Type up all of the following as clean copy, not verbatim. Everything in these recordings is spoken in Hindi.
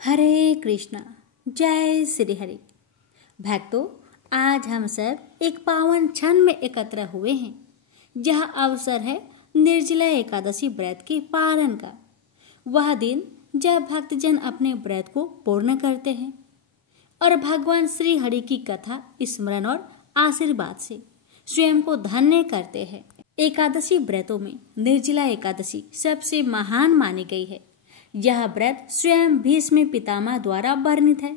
हरे कृष्णा, जय श्री हरि। भक्तों, आज हम सब एक पावन क्षण में एकत्र हुए हैं, जहाँ अवसर है निर्जला एकादशी व्रत के पारण का। वह दिन जब भक्तजन अपने व्रत को पूर्ण करते हैं और भगवान श्री हरि की कथा स्मरण और आशीर्वाद से स्वयं को धन्य करते हैं। एकादशी व्रतों में निर्जला एकादशी सबसे महान मानी गई है। यह व्रत स्वयं भीष्म पितामह द्वारा वर्णित है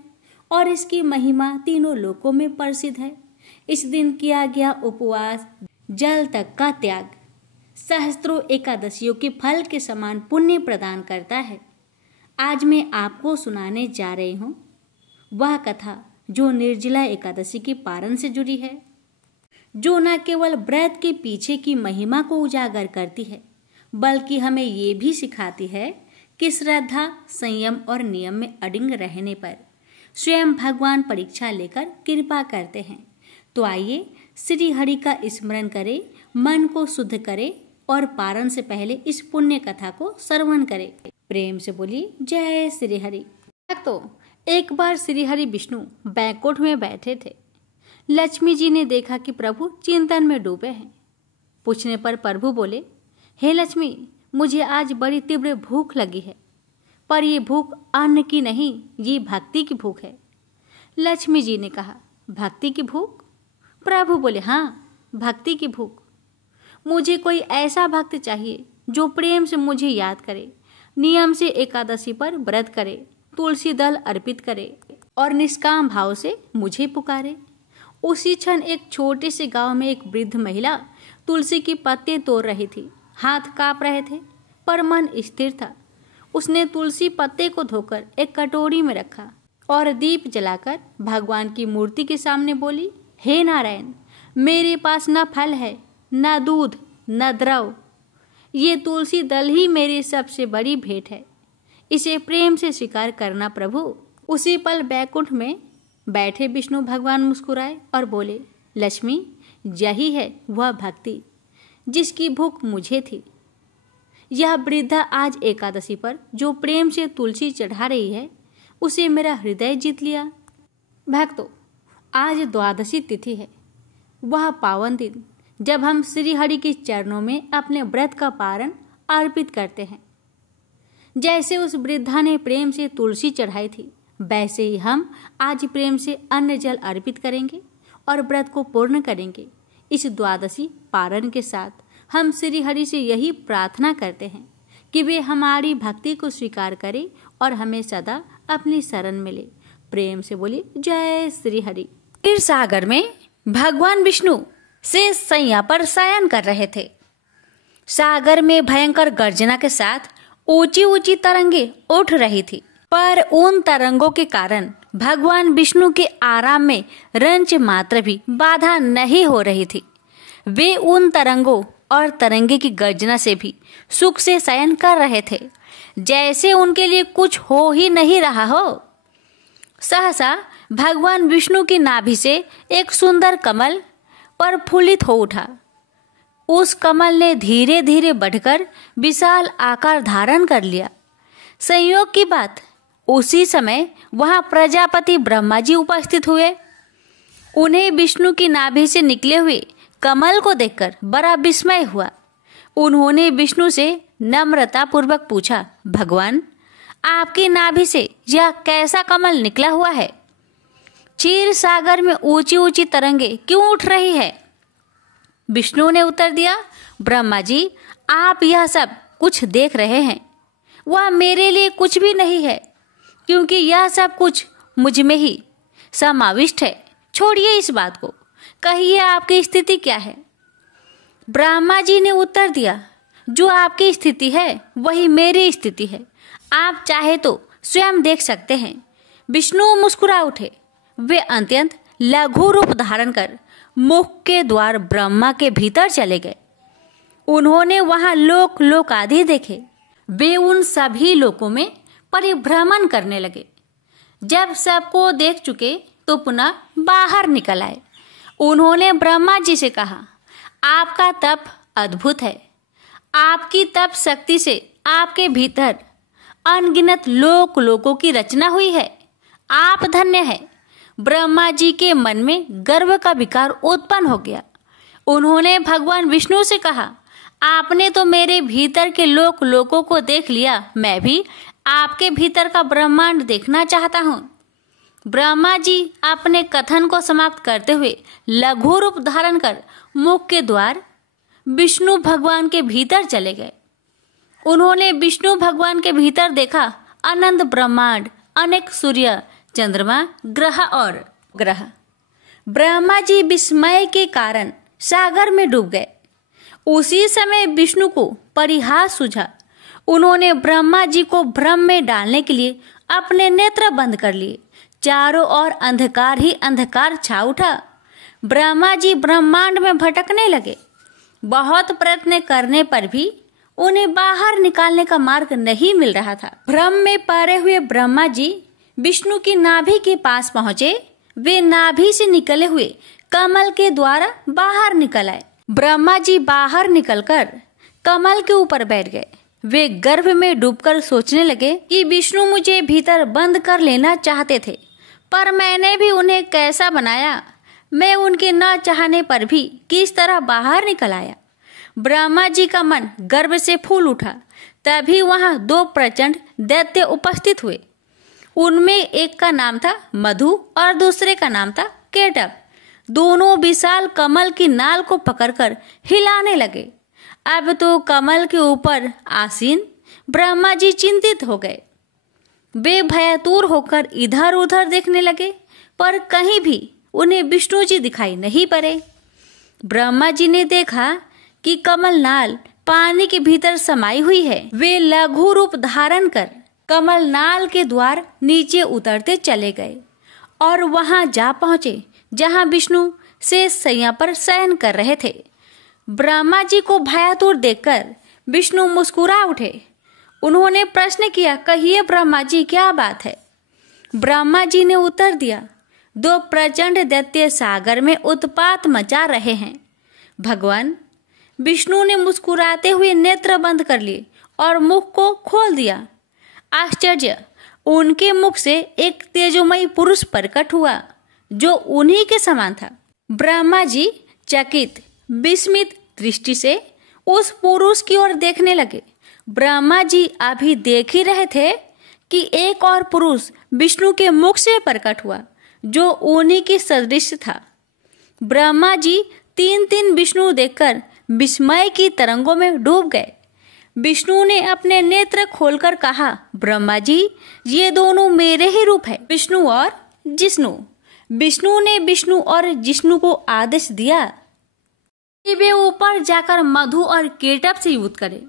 और इसकी महिमा तीनों लोकों में प्रसिद्ध है। इस दिन किया गया उपवास जल तक का त्याग सहस्त्रों एकादशियों के फल के समान पुण्य प्रदान करता है। आज मैं आपको सुनाने जा रही हूँ वह कथा जो निर्जला एकादशी के पारण से जुड़ी है, जो न केवल व्रत के पीछे की महिमा को उजागर करती है, बल्कि हमें ये भी सिखाती है कि श्रद्धा, संयम और नियम में अडिग रहने पर स्वयं भगवान परीक्षा लेकर कृपा करते हैं। तो आइए श्री हरि का स्मरण करें, मन को शुद्ध करें और पारण से पहले इस पुण्य कथा को श्रवण करें। प्रेम से बोलिए जय श्री हरि। तो एक बार श्री हरि विष्णु बैकुंठ में बैठे थे। लक्ष्मी जी ने देखा कि प्रभु चिंतन में डूबे हैं। पूछने पर प्रभु बोले, हे लक्ष्मी, मुझे आज बड़ी तीव्र भूख लगी है, पर ये भूख अन्न की नहीं, ये भक्ति की भूख है। लक्ष्मी जी ने कहा, भक्ति की भूख? प्रभु बोले, हाँ, भक्ति की भूख। मुझे कोई ऐसा भक्त चाहिए जो प्रेम से मुझे याद करे, नियम से एकादशी पर व्रत करे, तुलसी दल अर्पित करे और निष्काम भाव से मुझे पुकारे। उसी क्षण एक छोटे से गांव में एक वृद्ध महिला तुलसी की पत्ते तोड़ रही थी। हाथ कांप रहे थे पर मन स्थिर था। उसने तुलसी पत्ते को धोकर एक कटोरी में रखा और दीप जलाकर भगवान की मूर्ति के सामने बोली, हे नारायण, मेरे पास न फल है, न दूध, न द्रव। ये तुलसी दल ही मेरी सबसे बड़ी भेंट है। इसे प्रेम से स्वीकार करना प्रभु। उसी पल बैकुंठ में बैठे विष्णु भगवान मुस्कुराए और बोले, लक्ष्मी, यही है वह भक्ति जिसकी भूख मुझे थी। यह वृद्धा आज एकादशी पर जो प्रेम से तुलसी चढ़ा रही है, उसे मेरा हृदय जीत लिया। भक्तों, आज द्वादशी तिथि है, वह पावन दिन जब हम श्री हरि के चरणों में अपने व्रत का पारण अर्पित करते हैं। जैसे उस वृद्धा ने प्रेम से तुलसी चढ़ाई थी, वैसे ही हम आज प्रेम से अन्न जल अर्पित करेंगे और व्रत को पूर्ण करेंगे। इस द्वादशी पारण के साथ हम श्री हरि से यही प्रार्थना करते हैं कि वे हमारी भक्ति को स्वीकार करें और हमें सदा अपनी शरण मिले। प्रेम से बोलिए जय श्री हरि। क्षीर सागर में भगवान विष्णु शेष शैया पर शयन कर रहे थे। सागर में भयंकर गर्जना के साथ ऊंची ऊंची तरंगे उठ रही थी, पर उन तरंगों के कारण भगवान विष्णु के आराम में रंच मात्र भी बाधा नहीं हो रही थी। वे उन तरंगों और तरंगे की गर्जना से भी सुख से शयन कर रहे थे, जैसे उनके लिए कुछ हो ही नहीं रहा हो। सहसा भगवान विष्णु की नाभि से एक सुंदर कमल प्रफुल्लित हो उठा। उस कमल ने धीरे धीरे बढ़कर विशाल आकार धारण कर लिया। संयोग की बात, उसी समय वहां प्रजापति ब्रह्मा जी उपस्थित हुए। उन्हें विष्णु की नाभि से निकले हुए कमल को देखकर बड़ा विस्मय हुआ। उन्होंने विष्णु से नम्रता पूर्वक पूछा, भगवान, आपकी नाभि से यह कैसा कमल निकला हुआ है? क्षीर सागर में ऊंची ऊंची तरंगे क्यों उठ रही है? विष्णु ने उत्तर दिया, ब्रह्मा जी, आप यह सब कुछ देख रहे हैं, वह मेरे लिए कुछ भी नहीं है, क्योंकि यह सब कुछ मुझ में ही समाविष्ट है। छोड़िए इस बात को, कहिए आपकी स्थिति क्या है? ब्रह्मा जी ने उत्तर दिया, जो आपकी स्थिति है वही मेरी स्थिति है, आप चाहे तो स्वयं देख सकते हैं। विष्णु मुस्कुरा उठे। वे अत्यंत लघु रूप धारण कर मुख के द्वार ब्रह्मा के भीतर चले गए। उन्होंने वहां लोक लोक आदि देखे। वे उन सभी लोकों में परिभ्रमण करने लगे। जब सबको देख चुके तो पुनः बाहर निकल आए। उन्होंने ब्रह्मा जी से कहा, आपका तप अद्भुत है। आपकी तप शक्ति से आपके भीतर अनगिनत लोकों की रचना हुई है। आप धन्य है। ब्रह्मा जी के मन में गर्व का विकार उत्पन्न हो गया। उन्होंने भगवान विष्णु से कहा, आपने तो मेरे भीतर के लोकों को देख लिया, मैं भी आपके भीतर का ब्रह्मांड देखना चाहता हूँ। ब्रह्मा जी अपने कथन को समाप्त करते हुए लघु रूप धारण कर मुख के द्वार विष्णु भगवान के भीतर चले गए। उन्होंने विष्णु भगवान के भीतर देखा अनंत ब्रह्मांड, अनेक सूर्य, चंद्रमा, ग्रह और ग्रह। ब्रह्मा जी विस्मय के कारण सागर में डूब गए। उसी समय विष्णु को परिहास सूझा। उन्होंने ब्रह्मा जी को भ्रम में डालने के लिए अपने नेत्र बंद कर लिए। चारों ओर अंधकार ही अंधकार छा उठा। ब्रह्मा जी ब्रह्मांड में भटकने लगे। बहुत प्रयत्न करने पर भी उन्हें बाहर निकालने का मार्ग नहीं मिल रहा था। भ्रम में पड़े हुए ब्रह्मा जी विष्णु की नाभि के पास पहुंचे। वे नाभि से निकले हुए कमल के द्वारा बाहर निकल आए। ब्रह्मा जी बाहर निकलकर कमल के ऊपर बैठ गए। वे गर्भ में डूबकर सोचने लगे कि विष्णु मुझे भीतर बंद कर लेना चाहते थे, पर मैंने भी उन्हें कैसा बनाया। मैं उनके न चाहने पर भी किस तरह बाहर निकल आया। ब्रह्मा जी का मन गर्व से फूल उठा। तभी वहां दो प्रचंड दैत्य उपस्थित हुए। उनमें एक का नाम था मधु और दूसरे का नाम था केटव। दोनों विशाल कमल की नाल को पकड़कर हिलाने लगे। अब तो कमल के ऊपर आसीन ब्रह्मा जी चिंतित हो गए। वे भयतुर होकर इधर उधर देखने लगे, पर कहीं भी उन्हें विष्णु जी दिखाई नहीं पड़े। ब्रह्मा जी ने देखा कि कमल नाल पानी के भीतर समाई हुई है। वे लघु रूप धारण कर कमल नाल के द्वार नीचे उतरते चले गए और वहां जा पहुंचे जहां विष्णु शेष शैया पर शयन कर रहे थे। ब्रह्मा जी को भयातुर देखकर विष्णु मुस्कुरा उठे। उन्होंने प्रश्न किया, कहिए ब्रह्मा जी, क्या बात है? ब्रह्मा जी ने उत्तर दिया, दो प्रचंड दैत्य सागर में उत्पात मचा रहे हैं। भगवान विष्णु ने मुस्कुराते हुए नेत्र बंद कर लिए और मुख को खोल दिया। आश्चर्य! उनके मुख से एक तेजोमयी पुरुष प्रकट हुआ जो उन्हीं के समान था। ब्रह्मा जी चकित विस्मित दृष्टि से उस पुरुष की ओर देखने लगे। ब्रह्मा जी अभी देख ही रहे थे कि एक और पुरुष विष्णु के मुख से प्रकट हुआ जो उन्हीं के सदृश था। ब्रह्मा जी तीन तीन विष्णु देखकर विस्मय की तरंगों में डूब गए। विष्णु ने अपने नेत्र खोलकर कहा, ब्रह्मा जी, ये दोनों मेरे ही रूप है, विष्णु और जिष्णु। विष्णु ने विष्णु और जिष्णु को आदेश दिया कि वे ऊपर जाकर मधु और केटव से युद्ध करें।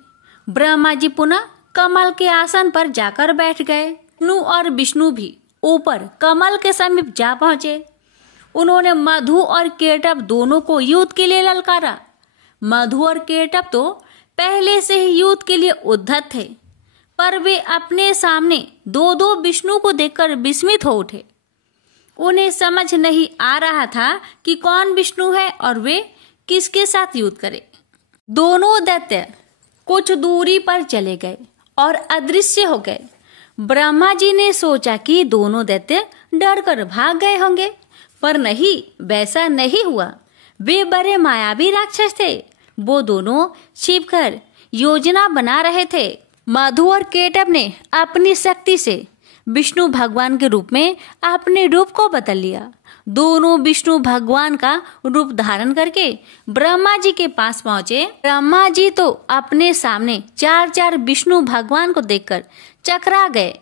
ब्रह्मा जी पुनः कमल के आसन पर जाकर बैठ गए। विष्णु और विष्णु भी ऊपर कमल के समीप जा पहुंचे। उन्होंने मधु और केटव दोनों को युद्ध के लिए ललकारा। मधु और केटव तो पहले से ही युद्ध के लिए उद्धत थे, पर वे अपने सामने दो दो विष्णु को देखकर विस्मित हो उठे। उन्हें समझ नहीं आ रहा था कि कौन विष्णु है और वे किसके साथ युद्ध करें। दोनों दैत्य कुछ दूरी पर चले गए और अदृश्य हो गए। ब्रह्मा जी ने सोचा कि दोनों दैत्य डरकर भाग गए होंगे, पर नहीं, वैसा नहीं हुआ। वे बड़े मायावी राक्षस थे। वो दोनों छिपकर योजना बना रहे थे। मधु और केटव ने अपनी शक्ति से विष्णु भगवान के रूप में अपने रूप को बदल लिया। दोनों विष्णु भगवान का रूप धारण करके ब्रह्मा जी के पास पहुंचे। ब्रह्मा जी तो अपने सामने चार चार विष्णु भगवान को देखकर चकरा गए।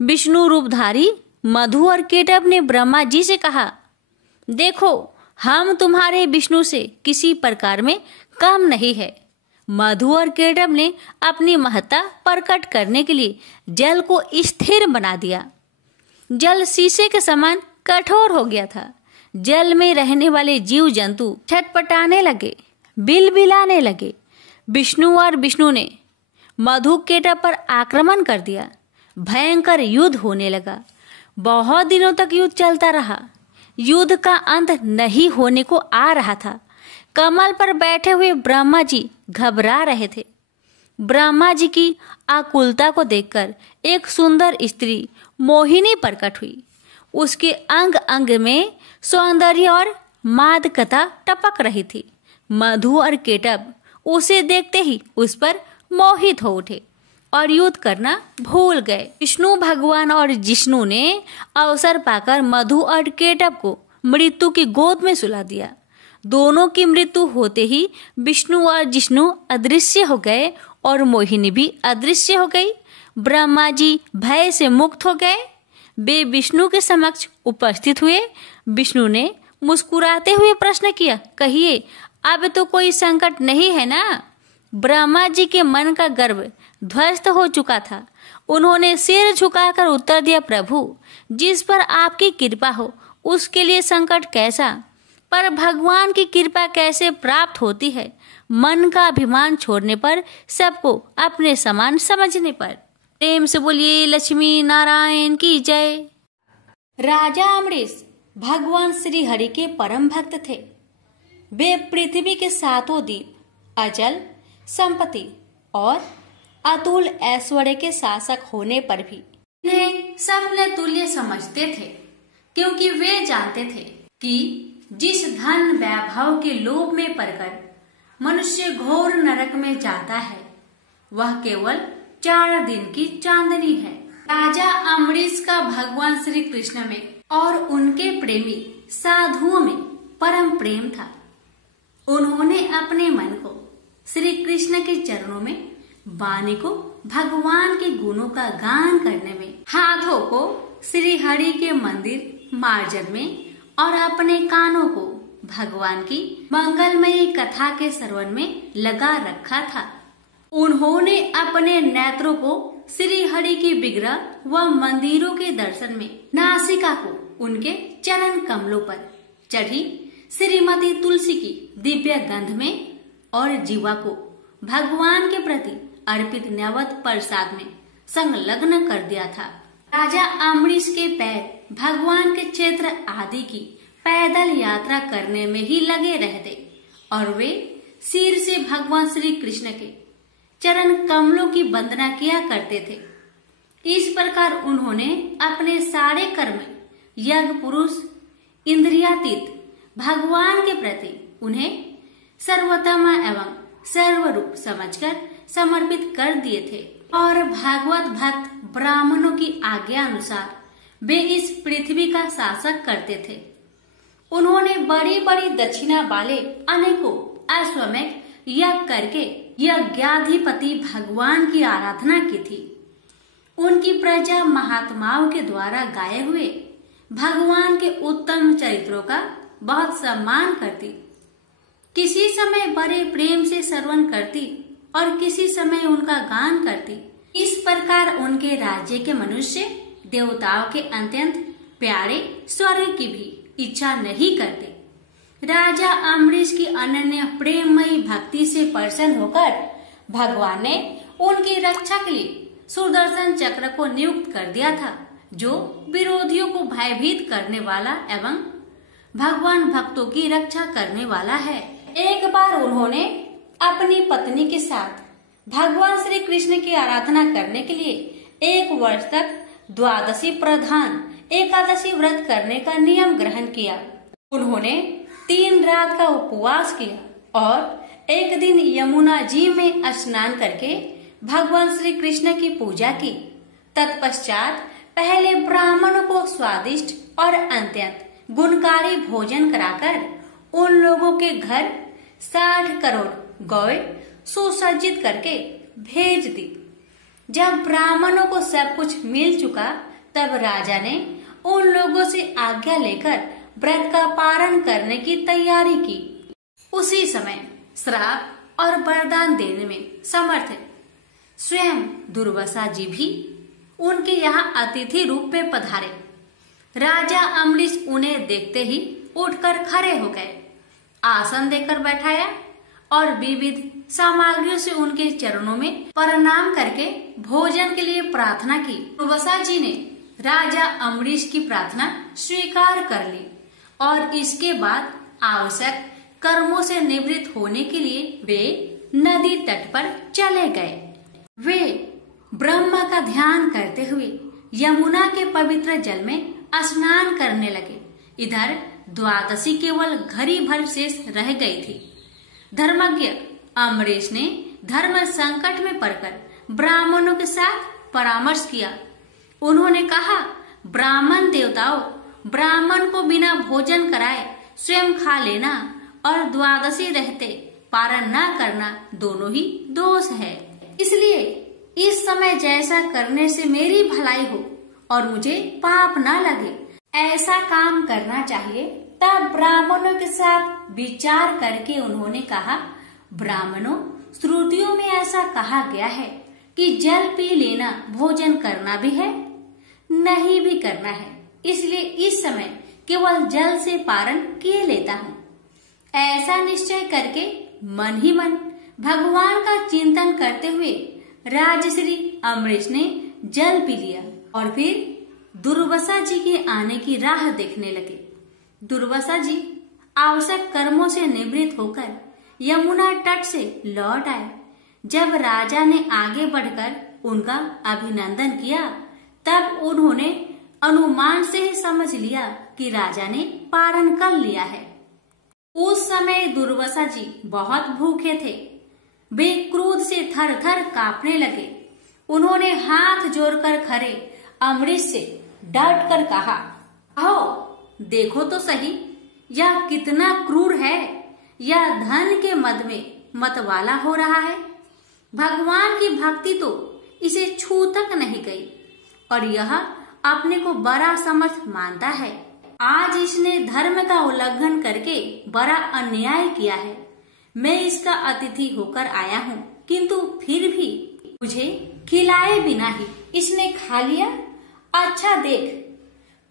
विष्णु रूपधारी मधु और केटव ने ब्रह्मा जी से कहा, देखो, हम तुम्हारे विष्णु से किसी प्रकार में कम नहीं है। मधु और केटव ने अपनी महत्ता प्रकट करने के लिए जल को स्थिर बना दिया। जल शीशे के समान कठोर हो गया था। जल में रहने वाले जीव जंतु छटपटाने लगे, बिलबिलाने लगे। विष्णु ने मधु केटव पर आक्रमण कर दिया। भयंकर युद्ध होने लगा। बहुत दिनों तक युद्ध चलता रहा। युद्ध का अंत नहीं होने को आ रहा था। कमल पर बैठे हुए ब्रह्मा जी घबरा रहे थे। ब्रह्मा जी की आकुलता को देखकर एक सुंदर स्त्री मोहिनी प्रकट हुई। उसके अंग अंग में सौंदर्य और मादकता टपक रही थी। मधु और केटब उसे देखते ही उस पर मोहित हो उठे और युद्ध करना भूल गए। विष्णु भगवान और जिष्णु ने अवसर पाकर मधु और केटब को मृत्यु की गोद में सुला दिया। दोनों की मृत्यु होते ही विष्णु और जिष्णु अदृश्य हो गए और मोहिनी भी अदृश्य हो गई। ब्रह्मा जी भय से मुक्त हो गए। वे विष्णु के समक्ष उपस्थित हुए। विष्णु ने मुस्कुराते हुए प्रश्न किया, कहिए अब तो कोई संकट नहीं है ना? ब्रह्मा जी के मन का गर्व ध्वस्त हो चुका था। उन्होंने सिर झुकाकर उत्तर दिया, प्रभु जिस पर आपकी कृपा हो उसके लिए संकट कैसा, पर भगवान की कृपा कैसे प्राप्त होती है? मन का अभिमान छोड़ने पर, सबको अपने समान समझने पर। प्रेम से बोलिए लक्ष्मी नारायण की जय। राजा अम्बरीश भगवान श्री हरि के परम भक्त थे। वे पृथ्वी के सातों द्वीप, अचल संपत्ति और अतुल ऐश्वर्य के शासक होने पर भी इन्हें सपने तुल्य समझते थे, क्योंकि वे जानते थे कि जिस धन वैभव के लोभ में पड़कर मनुष्य घोर नरक में जाता है, वह केवल 4 दिन की चांदनी है। राजा अम्बरीश का भगवान श्री कृष्ण में और उनके प्रेमी साधुओं में परम प्रेम था। उन्होंने अपने मन को श्री कृष्ण के चरणों में, वाणी को भगवान के गुणों का गान करने में, हाथों को श्री हरि के मंदिर मार्जन में और अपने कानों को भगवान की मंगलमयी कथा के श्रवण में लगा रखा था। उन्होंने अपने नेत्रों को श्री हरि की विग्रह व मंदिरों के दर्शन में, नासिका को उनके चरण कमलों पर चढ़ी श्रीमती तुलसी की दिव्य गंध में और जीवा को भगवान के प्रति अर्पित नैवेद्य प्रसाद में संलग्न कर दिया था। राजा अम्बरीश के पैर भगवान के क्षेत्र आदि की पैदल यात्रा करने में ही लगे रहते और वे सिर से भगवान श्री कृष्ण के चरण कमलों की वंदना किया करते थे। इस प्रकार उन्होंने अपने सारे कर्म यज्ञ पुरुष इंद्रियातीत भगवान के प्रति उन्हें सर्वोत्तम एवं सर्वरूप समझकर समर्पित कर दिए थे और भागवत भक्त ब्राह्मणों की आज्ञा अनुसार वे इस पृथ्वी का शासक करते थे। उन्होंने बड़ी बड़ी दक्षिणा वाले अनेकों अश्वमेध यज्ञ करके यज्ञाधिपति भगवान की आराधना की थी। उनकी प्रजा महात्माओं के द्वारा गाए हुए भगवान के उत्तम चरित्रों का बहुत सम्मान करती, किसी समय बड़े प्रेम से श्रवण करती और किसी समय उनका गान करती। इस प्रकार उनके राज्य के मनुष्य देवताओं के अत्यंत प्यारे स्वर्ग की भी इच्छा नहीं करते। राजा अम्बरीश की अनन्य प्रेममयी भक्ति से प्रसन्न होकर भगवान ने उनकी रक्षा के लिए सुदर्शन चक्र को नियुक्त कर दिया था, जो विरोधियों को भयभीत करने वाला एवं भगवान भक्तों की रक्षा करने वाला है। एक बार उन्होंने अपनी पत्नी के साथ भगवान श्री कृष्ण की आराधना करने के लिए 1 वर्ष तक द्वादशी प्रधान एकादशी व्रत करने का नियम ग्रहण किया। उन्होंने 3 रात का उपवास किया और एक दिन यमुना जी में स्नान करके भगवान श्री कृष्ण की पूजा की। तत्पश्चात पहले ब्राह्मणों को स्वादिष्ट और अत्यंत गुणकारी भोजन कराकर उन लोगों के घर 60 करोड़ गौएं सुसज्जित करके भेज दी। जब ब्राह्मणों को सब कुछ मिल चुका, तब राजा ने उन लोगों से आज्ञा लेकर व्रत का पारण करने की तैयारी की। उसी समय श्राप और वरदान देने में समर्थ स्वयं दुर्वासा जी भी उनके यहाँ अतिथि रूप में पधारे। राजा अम्बरीश उन्हें देखते ही उठकर खड़े हो गए, आसन देकर बैठाया और विविध सामग्रियों से उनके चरणों में प्रणाम करके भोजन के लिए प्रार्थना की। दुर्वासा जी ने राजा अम्बरीश की प्रार्थना स्वीकार कर ली और इसके बाद आवश्यक कर्मों से निवृत्त होने के लिए वे नदी तट पर चले गए। वे ब्रह्मा का ध्यान करते हुए यमुना के पवित्र जल में स्नान करने लगे। इधर द्वादशी केवल घड़ी भर शेष रह गई थी। धर्मज्ञ अम्बरीश ने धर्म संकट में पड़कर ब्राह्मणों के साथ परामर्श किया। उन्होंने कहा, ब्राह्मण देवताओं, ब्राह्मण को बिना भोजन कराए स्वयं खा लेना और द्वादशी रहते पारण न करना दोनों ही दोष है। इसलिए इस समय जैसा करने से मेरी भलाई हो और मुझे पाप न लगे, ऐसा काम करना चाहिए। तब ब्राह्मणों के साथ विचार करके उन्होंने कहा, ब्राह्मणों, श्रुतियों में ऐसा कहा गया है कि जल पी लेना भोजन करना भी है, नहीं भी करना है। इसलिए इस समय केवल जल से पारण किए लेता हूँ। ऐसा निश्चय करके मन ही मन भगवान का चिंतन करते हुए राजश्री अम्बरीश ने जल पी लिया और फिर दुर्वासा जी के आने की राह देखने लगे। दुर्वासा जी आवश्यक कर्मों से निवृत्त होकर यमुना तट से लौट आए। जब राजा ने आगे बढ़कर उनका अभिनंदन किया, तब उन्होंने अनुमान से ही समझ लिया कि राजा ने पारण कर लिया है। उस समय दुर्वासा जी बहुत भूखे थे। वे क्रोध से थर थर कांपने लगे। उन्होंने हाथ जोड़कर खड़े अम्बरीश से डट कर कहा, आओ देखो तो सही, यह कितना क्रूर है। यह धन के मद में मतवाला हो रहा है। भगवान की भक्ति तो इसे छू तक नहीं गई और यह अपने को बड़ा समर्थ मानता है। आज इसने धर्म का उल्लंघन करके बड़ा अन्याय किया है। मैं इसका अतिथि होकर आया हूँ, किंतु फिर भी मुझे खिलाए बिना ही इसने खा लिया। अच्छा देख,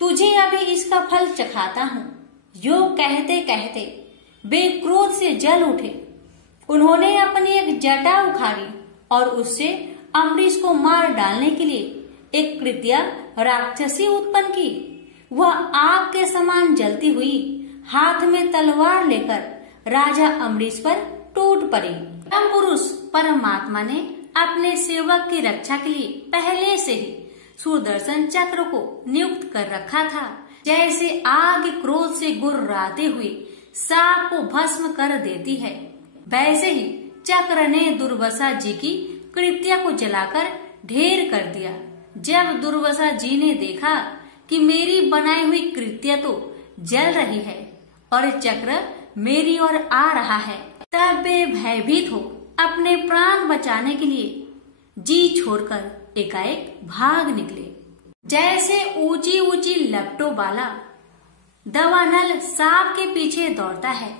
तुझे अभी इसका फल चखाता हूँ। यो कहते कहते वे क्रोध से जल उठे। उन्होंने अपनी एक जटा उखाड़ी और उससे अम्बरीश को मार डालने के लिए एक कृत्या राक्षसी उत्पन्न की। वह आग के समान जलती हुई हाथ में तलवार लेकर राजा अम्बरीश पर टूट पड़ी। परम पुरुष परमात्मा ने अपने सेवक की रक्षा के लिए पहले से ही सुदर्शन चक्र को नियुक्त कर रखा था। जैसे आग क्रोध से गुर्राते हुए सांप को भस्म कर देती है, वैसे ही चक्र ने दुर्वासा जी की कृत्या को जलाकर ढेर कर दिया। जब दुर्वासा जी ने देखा कि मेरी बनाई हुई कृत्या तो जल रही है और चक्र मेरी ओर आ रहा है, तब वे भयभीत हो अपने प्राण बचाने के लिए जी छोड़कर एकाएक भाग निकले। जैसे ऊंची ऊंची लपटों वाला दवानल सांप के पीछे दौड़ता है,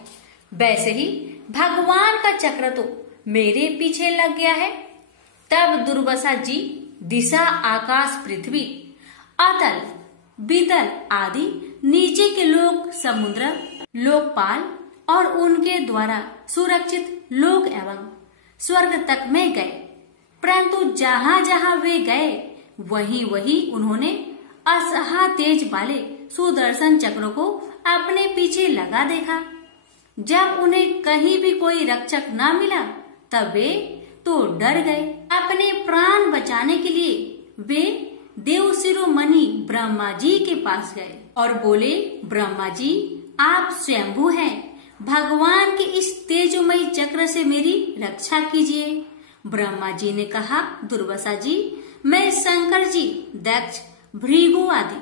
वैसे ही भगवान का चक्र तो मेरे पीछे लग गया है। तब दुर्वासा जी दिशा, आकाश, पृथ्वी, अतल, बीतल आदि नीचे के लोक, समुद्र, लोकपाल और उनके द्वारा सुरक्षित लोक एवं स्वर्ग तक में गए। परंतु जहाँ जहाँ वे गए वहीं वहीं उन्होंने असहा तेज वाले सुदर्शन चक्र को अपने पीछे लगा देखा। जब उन्हें कहीं भी कोई रक्षक न मिला, तब वे तो डर गए। अपने प्राण बचाने के लिए वे देव शिरोमणि ब्रह्मा जी के पास गए और बोले, ब्रह्मा जी, आप स्वयंभू हैं, भगवान के इस तेजोमयी चक्र से मेरी रक्षा कीजिए। ब्रह्मा जी ने कहा, दुर्वासा जी, मैं शंकर जी, दक्ष, भृगु आदि,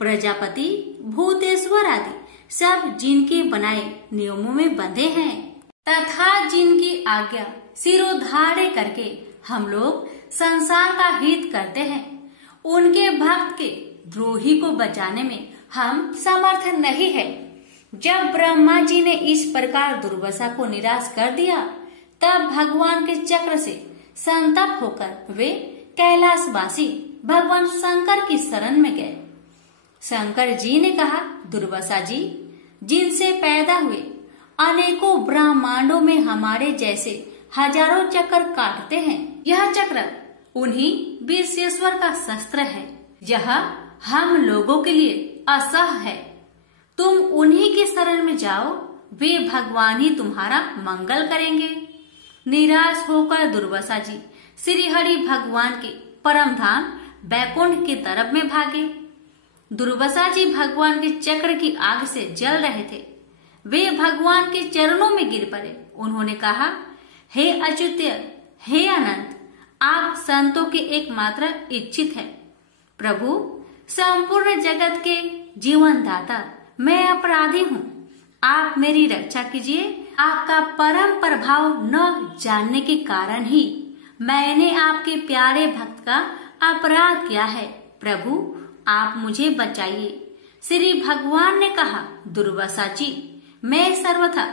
प्रजापति, भूतेश्वर आदि सब जिनके बनाए नियमों में बंधे हैं तथा जिनकी आज्ञा सिरोधार्य करके हम लोग संसार का हित करते हैं, उनके भक्त के द्रोही को बचाने में हम समर्थ नहीं है। जब ब्रह्मा जी ने इस प्रकार दुर्वासा को निराश कर दिया, तब भगवान के चक्र से संतप्त होकर वे कैलाशवासी भगवान शंकर की शरण में गए। शंकर जी ने कहा, दुर्वासा जी, जिनसे पैदा हुए अनेकों ब्रह्मांडों में हमारे जैसे हजारों चक्र काटते हैं, यह चक्र उन्हीं विश्वेश्वर का शस्त्र है। यह हम लोगों के लिए असह है। तुम उन्हीं के शरण में जाओ, वे भगवान ही तुम्हारा मंगल करेंगे। निराश होकर दुर्वासा जी श्री हरि भगवान के परम धाम बैकुंठ की तरफ में भागे। दुर्वासा जी भगवान के चक्र की आग से जल रहे थे। वे भगवान के चरणों में गिर पड़े। उन्होंने कहा, हे अच्युत्य, हे अनंत, आप संतों के एकमात्र इच्छित है। प्रभु, संपूर्ण जगत के जीवन दाता, मैं अपराधी हूँ, आप मेरी रक्षा कीजिए। आपका परम प्रभाव न जानने के कारण ही मैंने आपके प्यारे भक्त का अपराध किया है। प्रभु, आप मुझे बचाइए। श्री भगवान ने कहा, दुर्वासा जी, मैं सर्वथा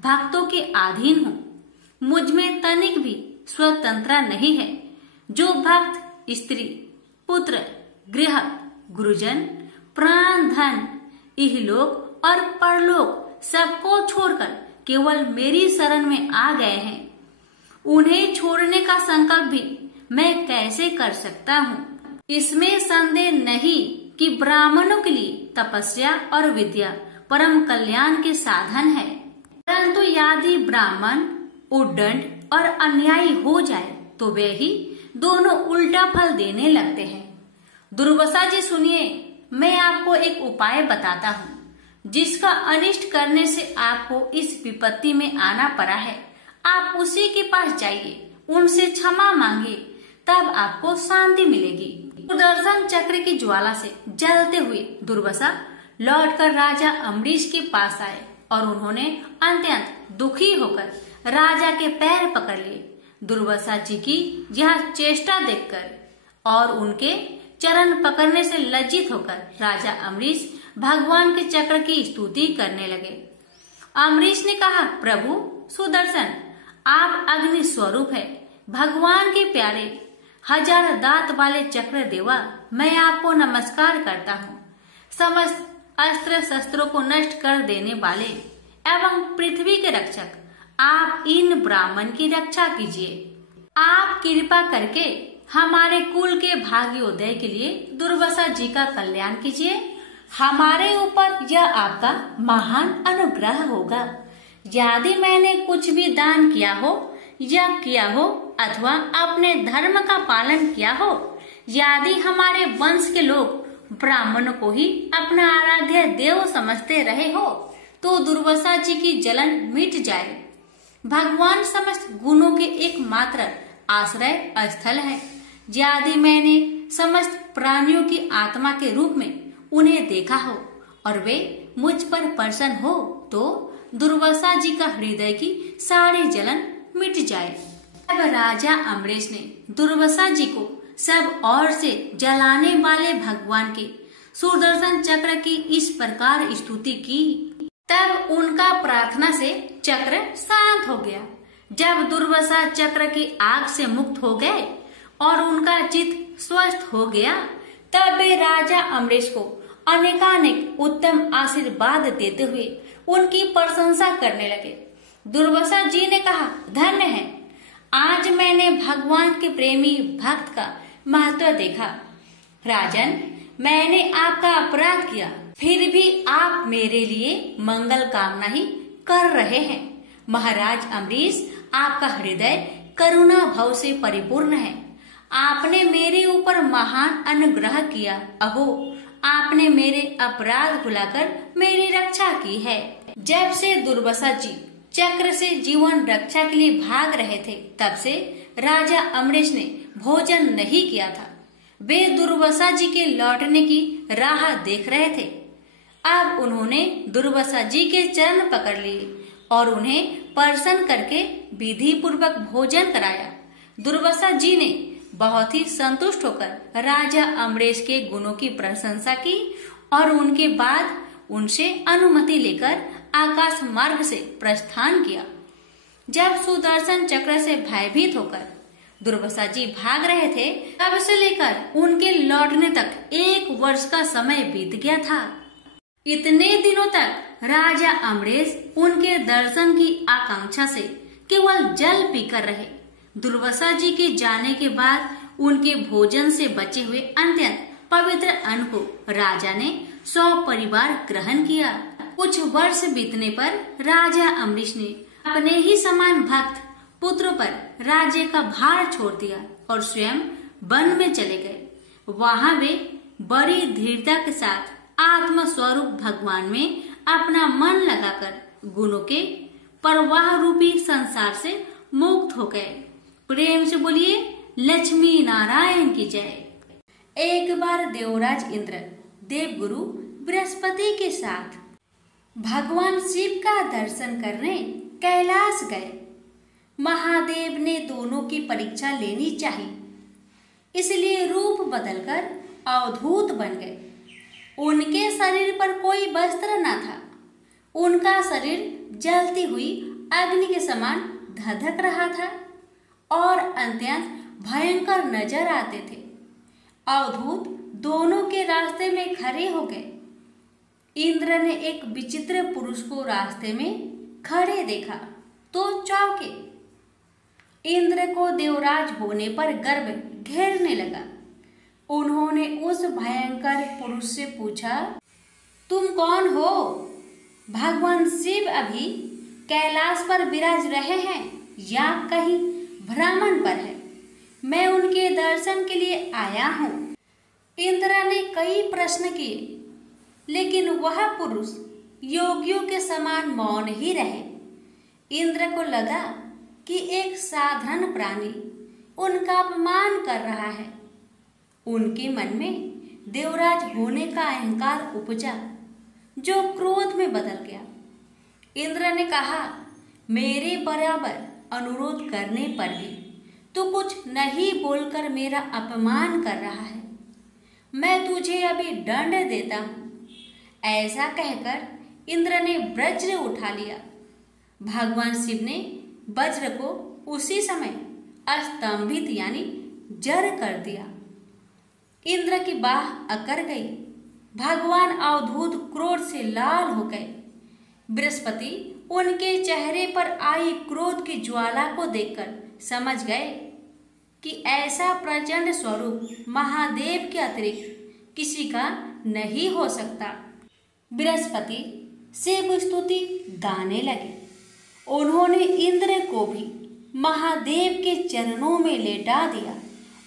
भक्तों के अधीन हूँ। मुझ में तनिक भी स्वतंत्रता नहीं है। जो भक्त स्त्री, पुत्र, गृह, गुरुजन, प्राण, धन, इहलोक और परलोक सबको छोड़कर केवल मेरी शरण में आ गए हैं, उन्हें छोड़ने का संकल्प भी मैं कैसे कर सकता हूँ? इसमें संदेह नहीं कि ब्राह्मणों के लिए तपस्या और विद्या परम कल्याण के साधन है, परंतु यदि ब्राह्मण उद्दंड और अन्यायी हो जाए तो वे ही दोनों उल्टा फल देने लगते हैं। दुर्वासा जी सुनिए, मैं आपको एक उपाय बताता हूँ जिसका अनिष्ट करने से आपको इस विपत्ति में आना पड़ा है। आप उसी के पास जाइए, उनसे क्षमा मांगिए, तब आपको शांति मिलेगी। सुदर्शन चक्र की ज्वाला से जलते हुए दुर्वासा लौटकर राजा अम्बरीश के पास आए और उन्होंने अत्यंत दुखी होकर राजा के पैर पकड़ लिए। दुर्वासा जी की यह चेष्टा देखकर और उनके चरण पकड़ने से लज्जित होकर राजा अम्बरीश भगवान के चक्र की स्तुति करने लगे। अम्बरीश ने कहा, प्रभु सुदर्शन, आप अग्नि स्वरूप है, भगवान के प्यारे, हजार दांत वाले चक्र देवा, मैं आपको नमस्कार करता हूँ। समस्त अस्त्र शस्त्रों को नष्ट कर देने वाले एवं पृथ्वी के रक्षक, आप इन ब्राह्मण की रक्षा कीजिए। आप कृपा करके हमारे कुल के भाग्योदय के लिए दुर्वासा जी का कल्याण कीजिए। हमारे ऊपर यह आपका महान अनुग्रह होगा। यदि मैंने कुछ भी दान किया हो या किया हो अथवा अपने धर्म का पालन किया हो, यदि हमारे वंश के लोग ब्राह्मणों को ही अपना आराध्य देव समझते रहे हो तो दुर्वासा जी की जलन मिट जाए। भगवान समस्त गुणों के एकमात्र आश्रय स्थल है। यदि मैंने समस्त प्राणियों की आत्मा के रूप में उन्हें देखा हो और वे मुझ पर प्रसन्न हो तो दुर्वासा जी का हृदय की सारी जलन मिट जाए। अब राजा अम्बरीश ने दुर्वासा जी को सब ओर से जलाने वाले भगवान के सुदर्शन चक्र की इस प्रकार स्तुति की। तब उनका प्रार्थना से चक्र शांत हो गया। जब दुर्वासा चक्र की आग से मुक्त हो गए और उनका चित्त स्वस्थ हो गया, तब वे राजा अम्बरीश को अनेकानेक उत्तम आशीर्वाद देते हुए उनकी प्रशंसा करने लगे। दुर्वासा जी ने कहा, धन्य है, आज मैंने भगवान के प्रेमी भक्त का महत्व देखा। राजन, मैंने आपका अपराध किया, फिर भी आप मेरे लिए मंगल कामना ही कर रहे हैं। महाराज अम्बरीश, आपका हृदय करुणा भाव से परिपूर्ण है। आपने मेरे ऊपर महान अनुग्रह किया। अहो, आपने मेरे अपराध भुलाकर मेरी रक्षा की है। जब से दुर्वासा जी चक्र से जीवन रक्षा के लिए भाग रहे थे, तब से राजा अम्बरीश ने भोजन नहीं किया था। वे दुर्वासा जी के लौटने की राह देख रहे थे। अब उन्होंने दुर्वासा जी के चरण पकड़ लिए और उन्हें प्रसन्न करके विधि पूर्वक भोजन कराया। दुर्वासा जी ने बहुत ही संतुष्ट होकर राजा अम्बरीश के गुणों की प्रशंसा की और उनके बाद उनसे अनुमति लेकर आकाश मार्ग से प्रस्थान किया। जब सुदर्शन चक्र से भयभीत होकर दुर्वासा जी भाग रहे थे, तब से लेकर उनके लौटने तक 1 वर्ष का समय बीत गया था। इतने दिनों तक राजा अम्बरीश उनके दर्शन की आकांक्षा से केवल जल पीकर रहे। दुर्वासा जी के जाने के बाद उनके भोजन से बचे हुए अत्यंत पवित्र अन्न को राजा ने सपरिवार ग्रहण किया। कुछ वर्ष बीतने पर राजा अम्बरीश ने अपने ही समान भक्त पुत्रों पर राज्य का भार छोड़ दिया और स्वयं वन में चले गए। वहां वे बड़ी दृढ़ता के साथ आत्म स्वरूप भगवान में अपना मन लगाकर गुणों के प्रवाह रूपी संसार से मुक्त हो गए। प्रेम से बोलिए लक्ष्मी नारायण की जय। एक बार देवराज इंद्र देवगुरु बृहस्पति के साथ भगवान शिव का दर्शन करने कैलाश गए। महादेव ने दोनों की परीक्षा लेनी चाहिए, इसलिए रूप बदलकर अवधूत बन गए। उनके शरीर पर कोई वस्त्र न था। उनका शरीर जलती हुई अग्नि के समान धधक रहा था और अत्यंत भयंकर नजर आते थे। अवधूत दोनों के रास्ते में खड़े हो गए। इंद्र ने एक विचित्र पुरुष को रास्ते में खड़े देखा तो चौंके। इंद्र को देवराज होने पर गर्व घेरने लगा। उन्होंने उस भयंकर पुरुष से पूछा, तुम कौन हो? भगवान शिव अभी कैलाश पर विराज रहे हैं या कहीं भ्रमण पर है? मैं उनके दर्शन के लिए आया हूँ। इंद्र ने कई प्रश्न किए, लेकिन वह पुरुष योगियों के समान मौन ही रहे। इंद्र को लगा कि एक साधारण प्राणी उनका अपमान कर रहा है। उनके मन में देवराज होने का अहंकार उपजा, जो क्रोध में बदल गया। इंद्र ने कहा, मेरे बराबर अनुरोध करने पर भी तू कुछ नहीं बोलकर मेरा अपमान कर रहा है। मैं तुझे अभी दंड देता हूँ। ऐसा कहकर इंद्र ने वज्र उठा लिया। भगवान शिव ने वज्र को उसी समय अस्तंभित यानी जड़ कर दिया। इंद्र की बाह अकड़ गई। भगवान अवधूत क्रोध से लाल हो गए। बृहस्पति उनके चेहरे पर आई क्रोध की ज्वाला को देखकर समझ गए कि ऐसा प्रचंड स्वरूप महादेव के अतिरिक्त किसी का नहीं हो सकता। बृहस्पति शिव स्तुति गाने लगे। उन्होंने इंद्र को भी महादेव के चरणों में लेटा दिया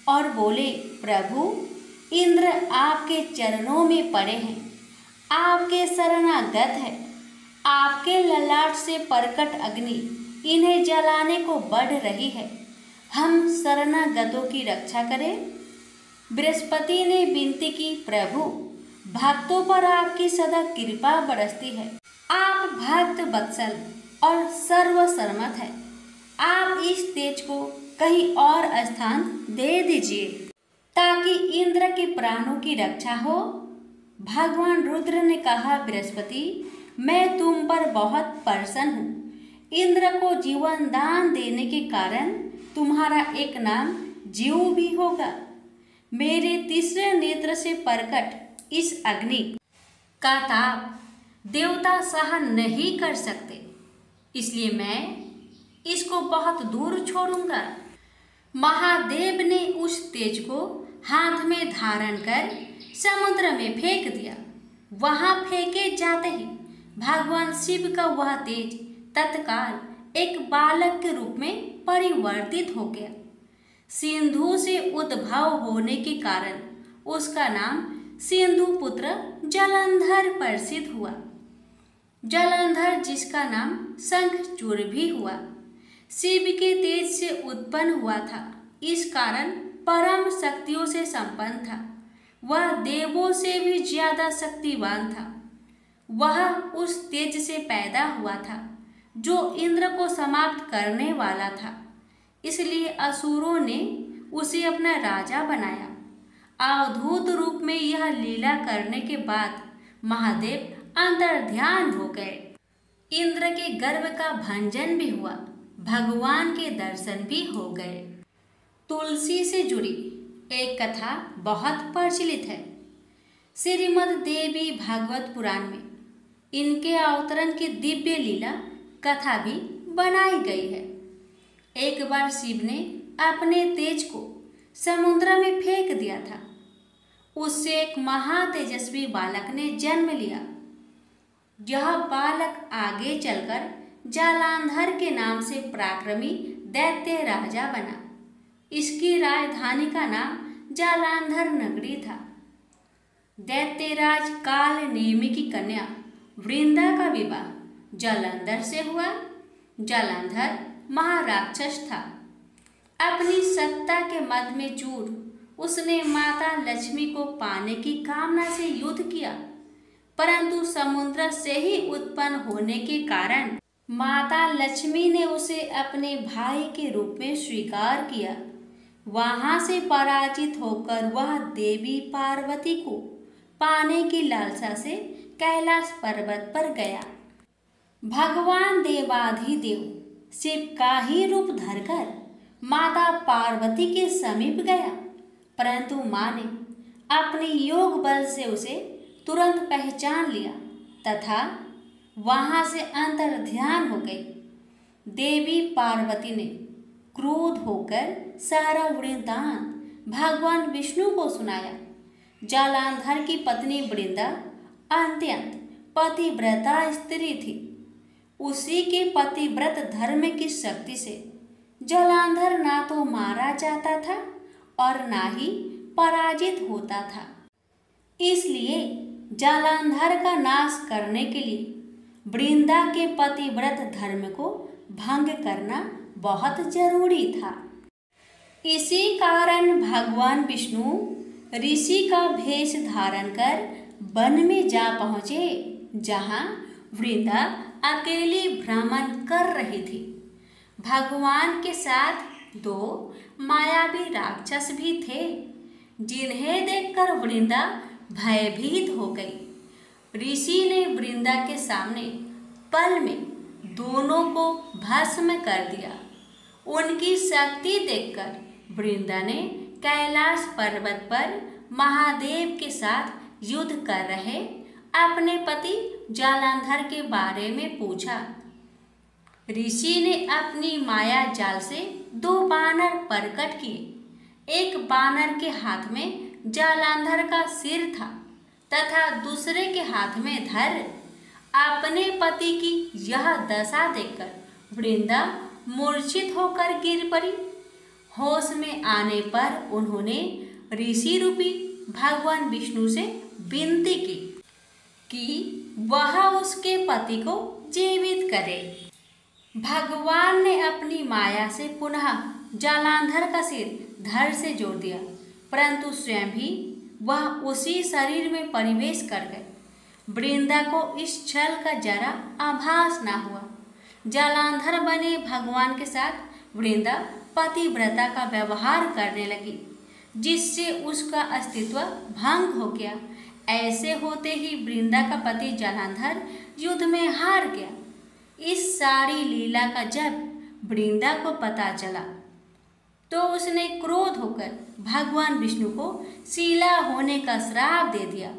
और बोले, प्रभु, इंद्र आपके चरणों में पड़े हैं, आपके शरणागत है। आपके ललाट से प्रकट अग्नि इन्हें जलाने को बढ़ रही है। हम शरणागतों की रक्षा करें। बृहस्पति ने विनती की, प्रभु, भक्तों पर आपकी सदा कृपा बरसती है। आप भक्त वत्सल और सर्वसम्मत है। आप इस तेज को कहीं और स्थान दे दीजिए ताकि इंद्र के प्राणों की रक्षा हो। भगवान रुद्र ने कहा, बृहस्पति, मैं तुम पर बहुत प्रसन्न हूँ। इंद्र को जीवन दान देने के कारण तुम्हारा एक नाम जीव भी होगा। मेरे तीसरे नेत्र से प्रकट इस अग्नि का ताप देवता सहन नहीं कर सकते, इसलिए मैं इसको बहुत दूर छोड़ूंगा। महादेव ने उस तेज को हाथ में धारण कर समुद्र में फेंक दिया। वहां फेंके जाते ही भगवान शिव का वह तेज तत्काल एक बालक के रूप में परिवर्तित हो गया। सिंधु से उद्भव होने के कारण उसका नाम सिंधु पुत्र जलंधर प्रसिद्ध हुआ। जलंधर जिसका नाम शंखचूड़ भी हुआ, शिव के तेज से उत्पन्न हुआ था। इस कारण परम शक्तियों से संपन्न था। वह देवों से भी ज्यादा शक्तिवान था। वह उस तेज से पैदा हुआ था जो इंद्र को समाप्त करने वाला था। इसलिए असुरों ने उसे अपना राजा बनाया। अवधूत रूप में यह लीला करने के बाद महादेव अंतर्ध्यान हो गए। इंद्र के गर्व का भंजन भी हुआ, भगवान के दर्शन भी हो गए। तुलसी से जुड़ी एक कथा बहुत प्रचलित है। श्रीमद् देवी भागवत पुराण में इनके अवतरण की दिव्य लीला कथा भी बनाई गई है। एक बार शिव ने अपने तेज को समुद्र में फेंक दिया था। उससे एक महातेजस्वी बालक ने जन्म लिया। यह बालक आगे चलकर जालंधर के नाम से पराक्रमी दैत्य राजा बना। इसकी राजधानी का नाम जालंधर नगरी था। दैत्यराज काल नेमि की कन्या वृंदा का विवाह जालंधर से हुआ। जालंधर महाराक्षस था। अपनी सत्ता के मद में चूर उसने माता लक्ष्मी को पाने की कामना से युद्ध किया, परंतु समुद्र से ही उत्पन्न होने के कारण माता लक्ष्मी ने उसे अपने भाई के रूप में स्वीकार किया। वहां से पराजित होकर वह देवी पार्वती को पाने की लालसा से कैलाश पर्वत पर गया। भगवान देवाधिदेव शिव का ही रूप धरकर माता पार्वती के समीप गया, परंतु मां ने अपने योग बल से उसे तुरंत पहचान लिया तथा वहां से अंतर्ध्यान हो गई। देवी पार्वती ने क्रोध होकर सारा वृत्तांत भगवान विष्णु को सुनाया। जालंधर की पत्नी वृंदा अत्यंत पतिव्रता स्त्री थी। उसी के पतिव्रत धर्म की शक्ति से जालंधर ना तो मारा जाता था और ना ही पराजित होता था। इसलिए जालंधर का नाश करने के लिए वृंदा के पतिव्रत धर्म को भंग करना बहुत जरूरी था। इसी कारण भगवान विष्णु ऋषि का भेष धारण कर वन में जा पहुँचे, जहाँ वृंदा अकेली भ्रमण कर रही थी। भगवान के साथ दो मायावी राक्षस भी थे, जिन्हें देखकर वृंदा भयभीत हो गई। ऋषि ने वृंदा के सामने पल में दोनों को भस्म कर दिया। उनकी शक्ति देखकर वृंदा ने कैलाश पर्वत पर महादेव के साथ युद्ध कर रहे अपने पति जालंधर के बारे में पूछा। ऋषि ने अपनी माया जाल से दो बानर प्रकट किए। एक बानर के हाथ में जालंधर का सिर था तथा दूसरे के हाथ में धर। अपने पति की यह दशा देखकर वृंदा मूर्छित होकर गिर पड़ी। होश में आने पर उन्होंने ऋषि रूपी भगवान विष्णु से विनती की कि वह उसके पति को जीवित करे। भगवान ने अपनी माया से पुनः जालंधर का सिर धड़ से जोड़ दिया, परंतु स्वयं भी वह उसी शरीर में प्रवेश कर गए। वृंदा को इस छल का जरा आभास न हुआ। जालंधर बने भगवान के साथ वृंदा पतिव्रता का व्यवहार करने लगी, जिससे उसका अस्तित्व भंग हो गया। ऐसे होते ही वृंदा का पति जालंधर युद्ध में हार गया। इस सारी लीला का जब वृंदा को पता चला तो उसने क्रोध होकर भगवान विष्णु को शीला होने का श्राप दे दिया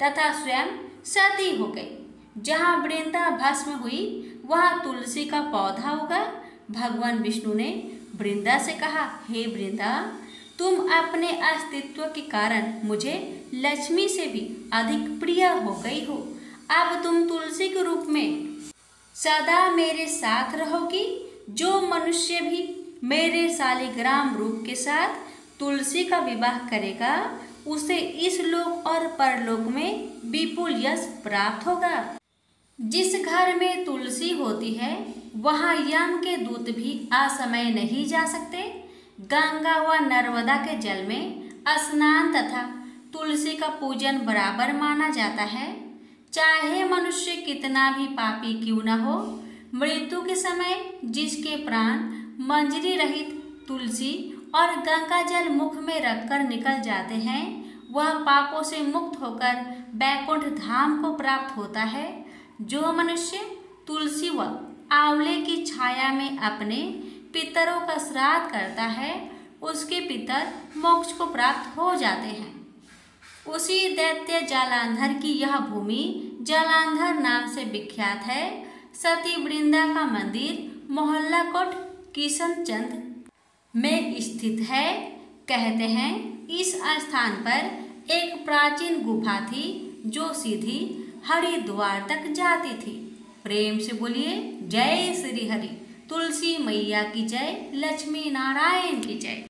तथा स्वयं सती हो गई। जहाँ वृंदा भस्म हुई वहाँ तुलसी का पौधा उगा। भगवान विष्णु ने वृंदा से कहा, हे वृंदा, तुम अपने अस्तित्व के कारण मुझे लक्ष्मी से भी अधिक प्रिय हो गई हो। अब तुम तुलसी के रूप में सदा मेरे साथ रहोगी। जो मनुष्य भी मेरे शालिग्राम रूप के साथ तुलसी का विवाह करेगा उसे इस लोक और परलोक में विपुल यश प्राप्त होगा। जिस घर में तुलसी होती है वहाँ यम के दूत भी असमय नहीं जा सकते। गंगा व नर्मदा के जल में स्नान तथा तुलसी का पूजन बराबर माना जाता है। चाहे मनुष्य कितना भी पापी क्यों न हो, मृत्यु के समय जिसके प्राण मंजरी रहित तुलसी और गंगा जल मुख में रखकर निकल जाते हैं, वह पापों से मुक्त होकर बैकुंठ धाम को प्राप्त होता है। जो मनुष्य तुलसी व आंवले की छाया में अपने पितरों का श्राद्ध करता है, उसके पितर मोक्ष को प्राप्त हो जाते हैं। उसी दैत्य जालंधर की यह भूमि जालंधर नाम से विख्यात है। सती वृंदा का मंदिर मोहल्ला कोट किशनचंद में स्थित है। कहते हैं इस स्थान पर एक प्राचीन गुफा थी जो सीधी हरिद्वार तक जाती थी। प्रेम से बोलिए जय श्री हरि। तुलसी मैया की जय, लक्ष्मी नारायण की जय।